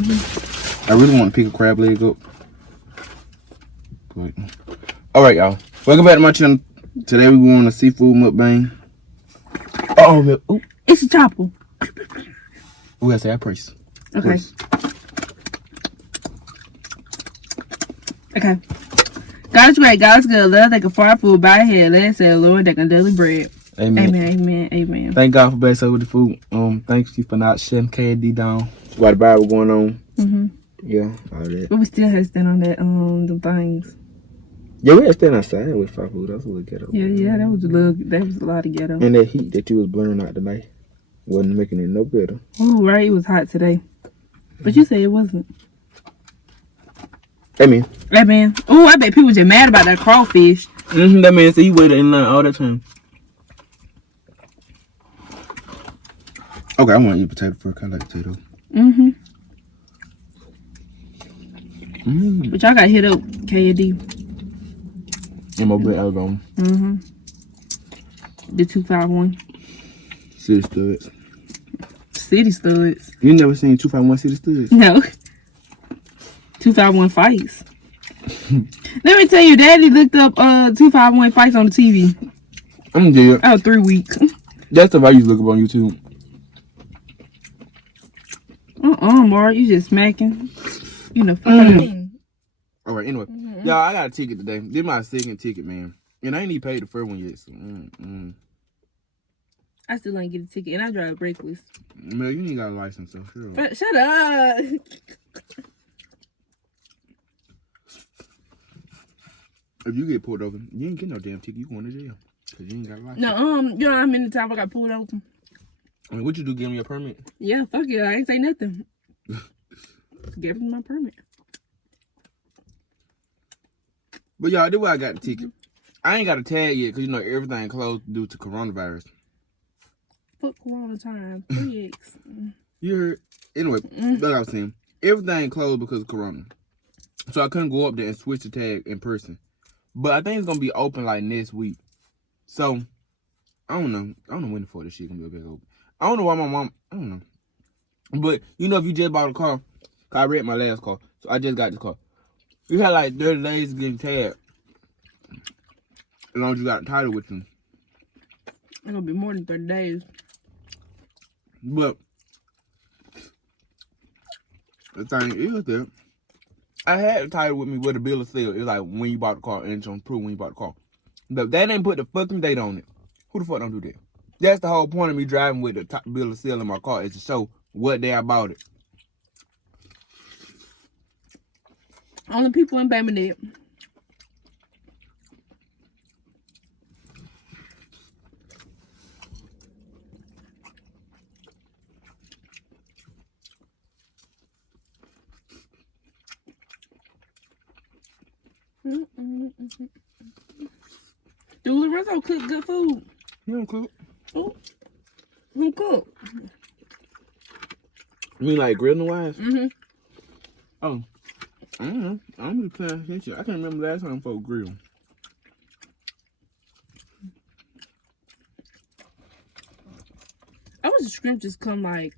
I really want to pick a crab leg up. But, all right, y'all. Welcome back to my channel. Today we're going to seafood mukbang. Oh, ooh. It's a chopper. We gotta say our price. Okay. Price. Okay. God's great, God's good. Love they can far food by head. Let's say, Lord, they can daily bread. Amen. Amen, amen, amen. Thank God for blessing us with the food. Thank you for not shutting KD down. While the Bible going on. Yeah, all that. But we still had to stand on that, the things. Yeah, we had to stand outside with fire food. That was a little ghetto. Yeah, that was a lot of ghetto. And that heat that you was blowing out tonight wasn't making it no better. Oh, right, it was hot today. But you said it wasn't. Amen. Amen. Oh, I bet people just mad about that crawfish. That man said he waited in line all that time. Okay, I want to eat potato first. I like potato. But y'all got hit up KD. And my bread out gone. The 251. City studs. City studs. You never seen 251 city studs? No. 251 fights. Let me tell you, Daddy looked up 251 fights on the TV. I'm dead. Oh, 3 weeks. That's stuff I used to look up on YouTube. Mark, you just smacking. You know, All right, anyway. Y'all, I got a ticket today. This is my second ticket, man. And I ain't even paid the first one yet. So, I still ain't get a ticket, and I drive brakeless. Man, you ain't got a license, so sure. But shut up. If you get pulled over, you ain't get no damn ticket. You going to jail. Because you ain't got a license. No, you know how many times I got pulled over? I mean, what you do, give me a permit? Yeah, fuck it. I ain't say nothing. Gave me my permit. But y'all, this is why I got the ticket. I ain't got a tag yet because, you know, everything closed due to coronavirus. Fuck Corona time. 3X. You heard? Anyway, that's what I was saying. Everything closed because of corona. So I couldn't go up there and switch the tag in person. But I think it's going to be open like next week. So, I don't know. I don't know when the fuck this shit going to be open. I don't know why my mom, I don't know. But, you know, if you just bought a car, I read my last car, so I just got this car. You had like 30 days getting tagged. As long as you got a title with them. It's going to be more than 30 days. But, the thing is that I had the title with me with a bill of sale. It was like when you bought the car, and it's on proof when you bought the car. But they didn't put the fucking date on it. Who the fuck don't do that? That's the whole point of me driving with the bill of sale in my car, is to show what day I bought it. Only people in Bama. Do Lorenzo cook good food? He don't cook. Oh, who cook? You mean like grilling wise? Oh, I don't know. I'm just playing attention. I can't remember last time folks grilled. I wish the shrimp just come like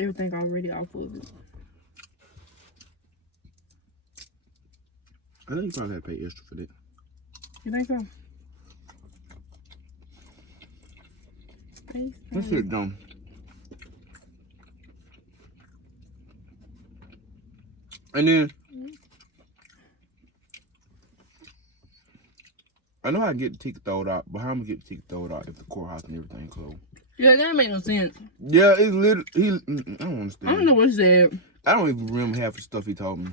everything already off of it. I think you probably have to pay extra for that. You think so? Let's sit down. And then, I know how to get the ticket thrown out, but how am I get the ticket thrown out if the courthouse and everything closed? Yeah, that make no sense. Yeah, it's literally, I don't understand. I don't know what he said. I don't even remember half the stuff he told me.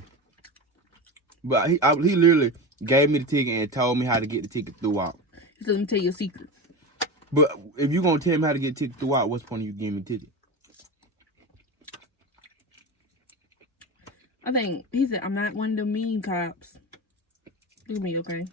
But he literally gave me the ticket and told me how to get the ticket throughout. He said, let me tell you a secret. But if you're going to tell me how to get the ticket throughout, what's the point of you giving me the ticket? I think he said, I'm not one of them mean cops. Look at me, okay?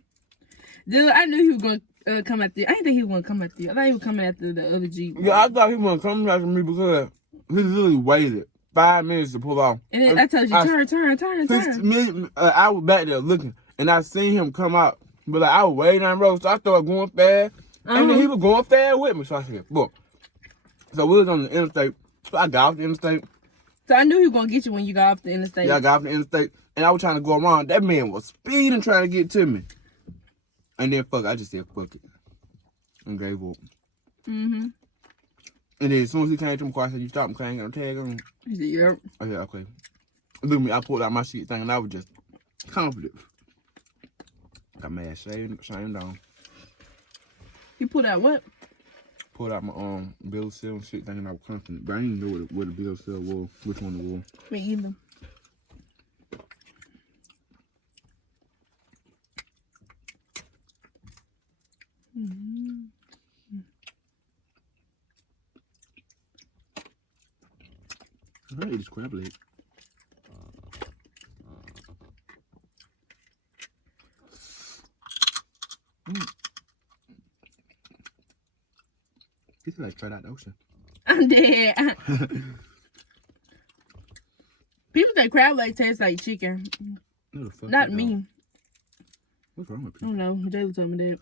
Dude, I knew he was going to come after you. I didn't think he was going to come after you. I thought he was coming after the other Jeep. Yeah, I thought he was coming after me because he literally waited 5 minutes to pull off. And then I told you, turn. I was back there looking, and I seen him come out. But like, I was waiting on the road, so I started going fast. And then he was going fast with me. So I said, boom. So we was on the interstate. So I got off the interstate. So I knew he was gonna get you when you got off the interstate. Yeah, I got off the interstate, and I was trying to go around. That man was speeding, trying to get to me. And then, I just said, fuck it. And gave up. Mm-hmm. And then as soon as he came to my car, I said, you stop him, because I ain't got no tag on. He said, yep. I said, okay. Look at me, I pulled out my shit thing, and I was just confident. Got mad, shamed down. You pulled out what? Pulled out my bill of sale and shit thing, and I was confident. But I didn't know what the bill of sale was, which one it was. Me either. Mm-hmm. I ate this crab leg. It's like straight out the ocean. I'm dead. People say crab legs taste like chicken. No, the fuck Not it me. don't. What's wrong with I people? don't know. Jayla told me that.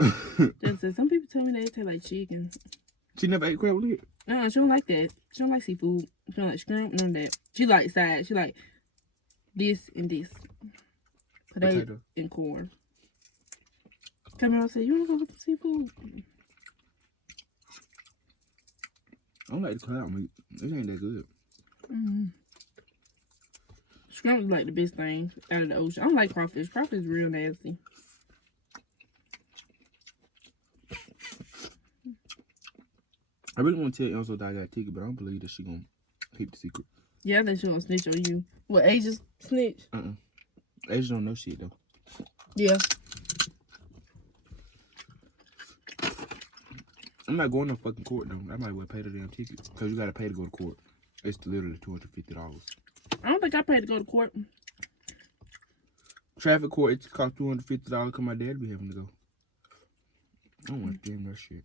Jayla said some people tell me they taste like chicken. She never ate crab leg? No, she don't like that. She don't like seafood. She don't like shrimp, none of that. She like sides. She like this and this. Potato and corn. Come here and say, you want to go get some seafood? I don't like the crab meat. It ain't that good. Mm-hmm. Shrimp is like the best thing out of the ocean. I don't like crawfish. Crawfish is real nasty. I really want to tell Elsa that I got a ticket, but I don't believe that she gonna keep the secret. Yeah, I think she gonna snitch on you. What, Asia's snitch? Asia don't know shit though. Yeah. I'm not going to fucking court though. I might well pay the damn ticket because you gotta pay to go to court. It's literally $250. I don't think I paid to go to court. Traffic court, it costs $250 because my dad be having to go. I don't want to damn that shit.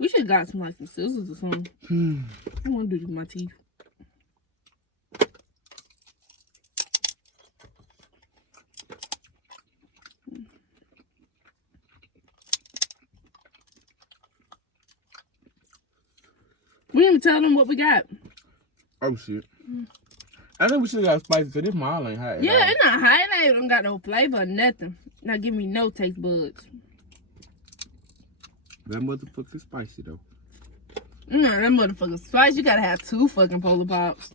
We should have got some like some scissors or something. I want to do this with my teeth. We didn't even tell them what we got. Oh shit. I think we should have got spicy because this mile ain't hot. Yeah, it's not hot. It ain't got no flavor or nothing. Not give me no taste buds. That motherfucker spicy though. No, that motherfucker spice. You gotta have 2 fucking Polar Pops.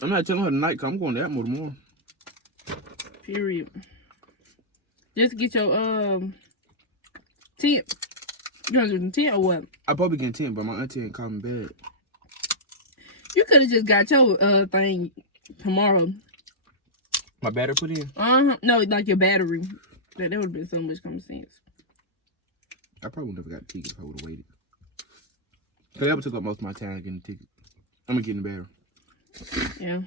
I'm not telling her tonight because I'm going to Atmore tomorrow. Period. Just get your tent. You gonna get the tent or what? I probably get 10, but my auntie ain't calling me back. You could have just got your thing tomorrow. My battery put in? No, like your battery. That would have been so much common sense. I probably would never got a ticket if I would have waited. Because that would took up most of my time getting the ticket. I'm going to get in the battery. Yeah.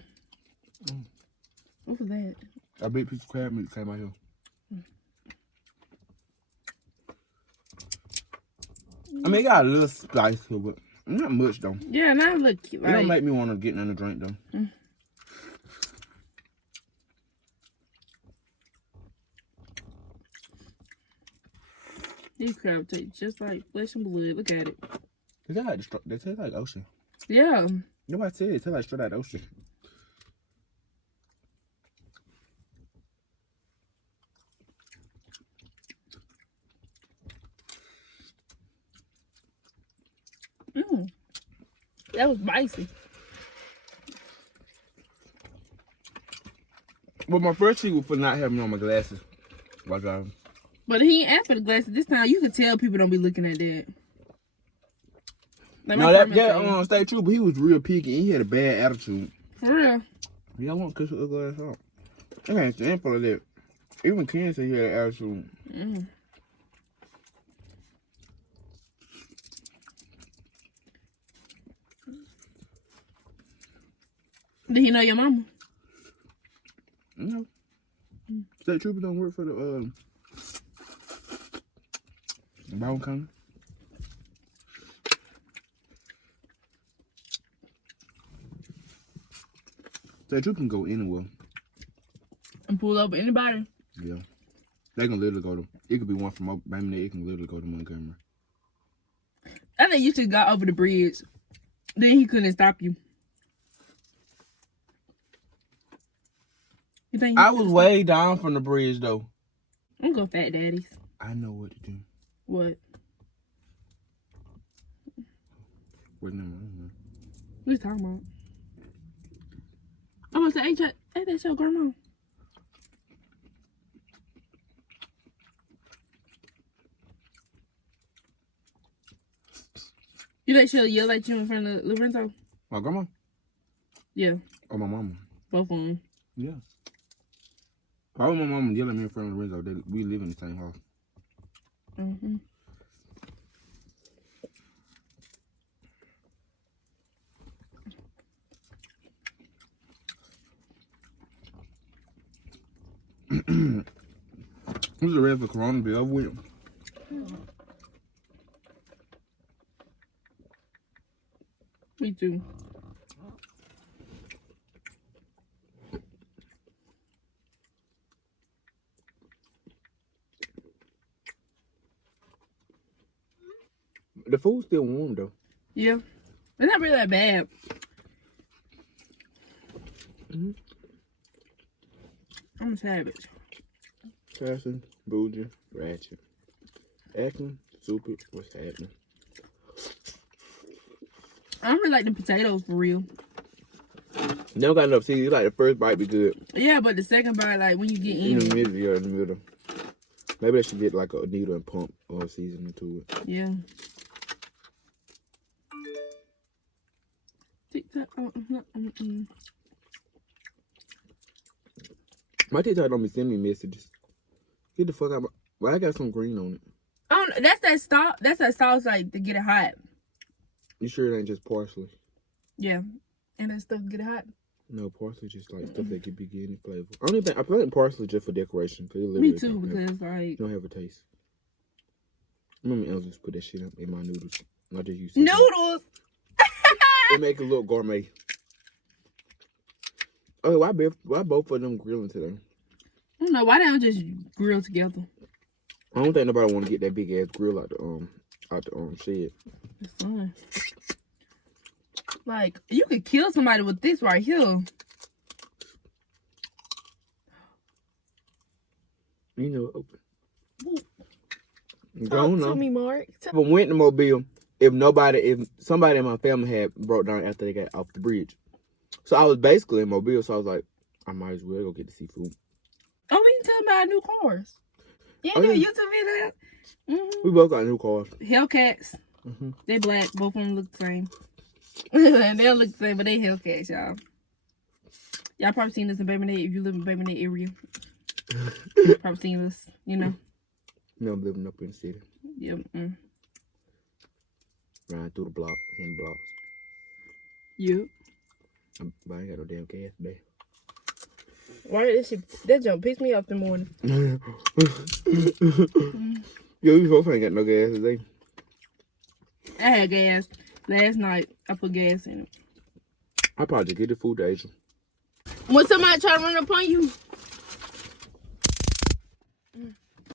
What was that? A big piece of crab meat came out here. I mean, it got a little spice to it, but not much though. Yeah, now look cute. It don't make me want to get another drink though. These crabs taste just like flesh and blood. Look at it. They taste like ocean. Yeah. Nobody said it taste like straight out the ocean. That was spicy. But my first cheat was for not having on my glasses while driving. But he ain't asked for the glasses this time. You could tell people don't be looking at that. Like No, that stay true, but he was real picky. He had a bad attitude. For real. Yeah, I want to cut your glass off. I can't stand for that. Even Ken said he had an attitude. Did he know your mama? No. State troopers don't work for the Brown County. State troopers can go anywhere. And pull over anybody? Yeah. They can literally go to. It could be one from Birmingham. It can literally go to Montgomery. I think you should got over the bridge. Then he couldn't stop you. You think I was way down from the bridge though. I'm gonna go Fat Daddy's. I know what to do. What? What number? What you talking about? I'm gonna say, ain't that your grandma? You think she'll yell at you in front of Lorenzo? My grandma? Yeah. Or my mama? Both of them. Yeah. Probably my mama yelling at me in front of Lorenzo. We live in the same house. Mm-hmm. Who's the red for Corona be over with? Me too. The food's still warm though. Yeah. It's not really that bad. Mm-hmm. I'm a savage. Cassin, Bougie, Ratchet. Acting, stupid, what's happening? I don't really like the potatoes for real. Never got enough seasoning. Like the first bite be good. Yeah, but the second bite, like when you get In the in. middle, yeah, in the middle. Maybe I should get like a needle and pump or seasoning to it. Yeah. TikTok. My TikTok don't be sending me messages. Get the fuck out. Why I got some green on it? Oh, that's that sauce like to get it hot. You sure it ain't just parsley? Yeah, and that stuff to get it hot. No, parsley just like stuff that could be getting flavor. Only thing I think parsley just for decoration. Cause it Me too, because like don't have a taste. Remember, Els just put that shit up in my noodles. Not just use noodles. It make it look gourmet. Oh, why both of them grilling today? I don't know why they don't just grill together. I don't think nobody want to get that big ass grill out the shed. It's fun. Like you could kill somebody with this right here. You know, open. Talk to me, Mark. If I went to Mobile, if somebody in my family had broke down after they got off the bridge, so I was basically in Mobile. So I was like, I might as well go get the seafood. Oh, we can tell about new cars. You ain't doing YouTube video? Mm-hmm. We both got new cars. Hellcats. Mm-hmm. They black. Both of them look the same. They don't look the same, but they Hellcats, y'all. Y'all probably seen this in Birmingham if you live in Birmingham area. Probably seen this, you know. No, I'm living up in the city. Yep. Riding through the block, in the blocks. Yep. But I ain't got no damn gas today. Why did that jump piss me up in the morning? Yo, you both ain't got no gas today. I had gas. Last night, I put gas in it. I probably just get the food to Asia. When somebody try to run up on you,